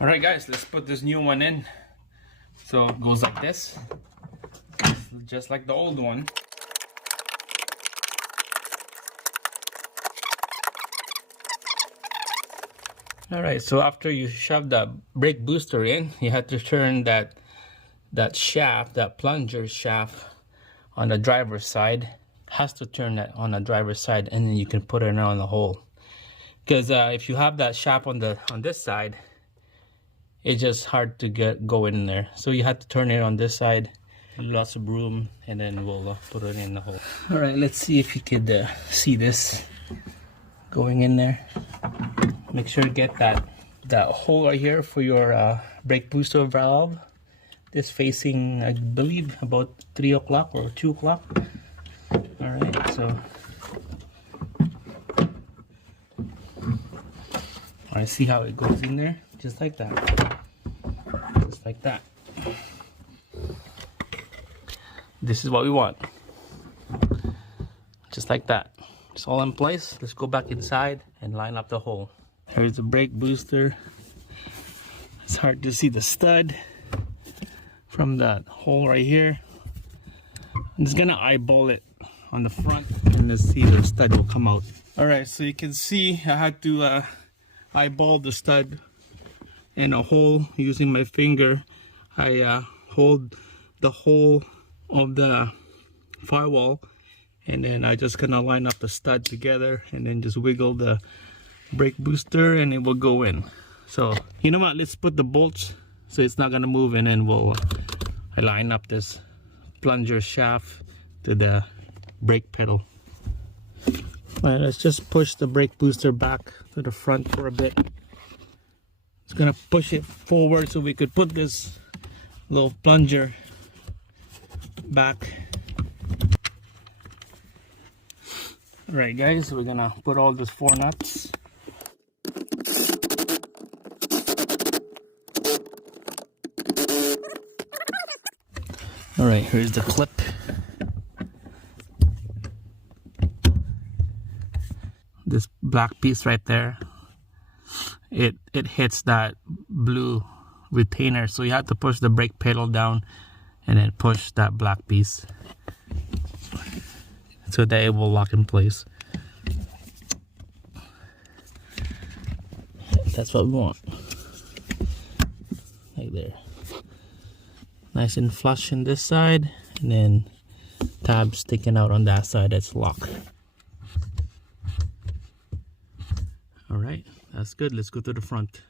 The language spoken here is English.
Alright guys, let's put this new one in. So it goes like this, just like the old one. Alright, so after you shove that brake booster in, you have to turn that shaft, that plunger shaft on the driver's side. Has to turn that on the driver's side, and then you can put it on the hole. Because if you have that shaft on this side, it's just hard to go in there. So you have to turn it on this side. Lots of room, and then we'll put it in the hole. All right, let's see if you could see this going in there. Make sure to get that hole right here for your brake booster valve. This facing, I believe, about 3 o'clock or 2 o'clock. All right, so I see how it goes in there, just like that, just like that. This is what we want, just like that. It's all in place. Let's go back inside and line up the hole. Here's the brake booster. It's hard to see the stud from that hole right here. I'm just gonna eyeball it on the front, and let's see if the stud will come out. All right, so you can see I had to eyeball the stud in a hole using my finger. I hold the hole of the firewall, and then I just gonna line up the stud together, and then just wiggle the brake booster, and it will go in. So you know what? Let's put the bolts so it's not gonna move, and then I line up this plunger shaft to the brake pedal. All right, let's just push the brake booster back to the front for a bit. It's gonna push it forward so we could put this little plunger back. All right guys, we're gonna put all these 4 nuts. All right, here's the clip. This black piece right there, it hits that blue retainer, so you have to push the brake pedal down and then push that black piece so that it will lock in place. That's what we want. Like there. Nice and flush on this side, and then tabs sticking out on that side that's locked. All right, that's good. Let's go to the front.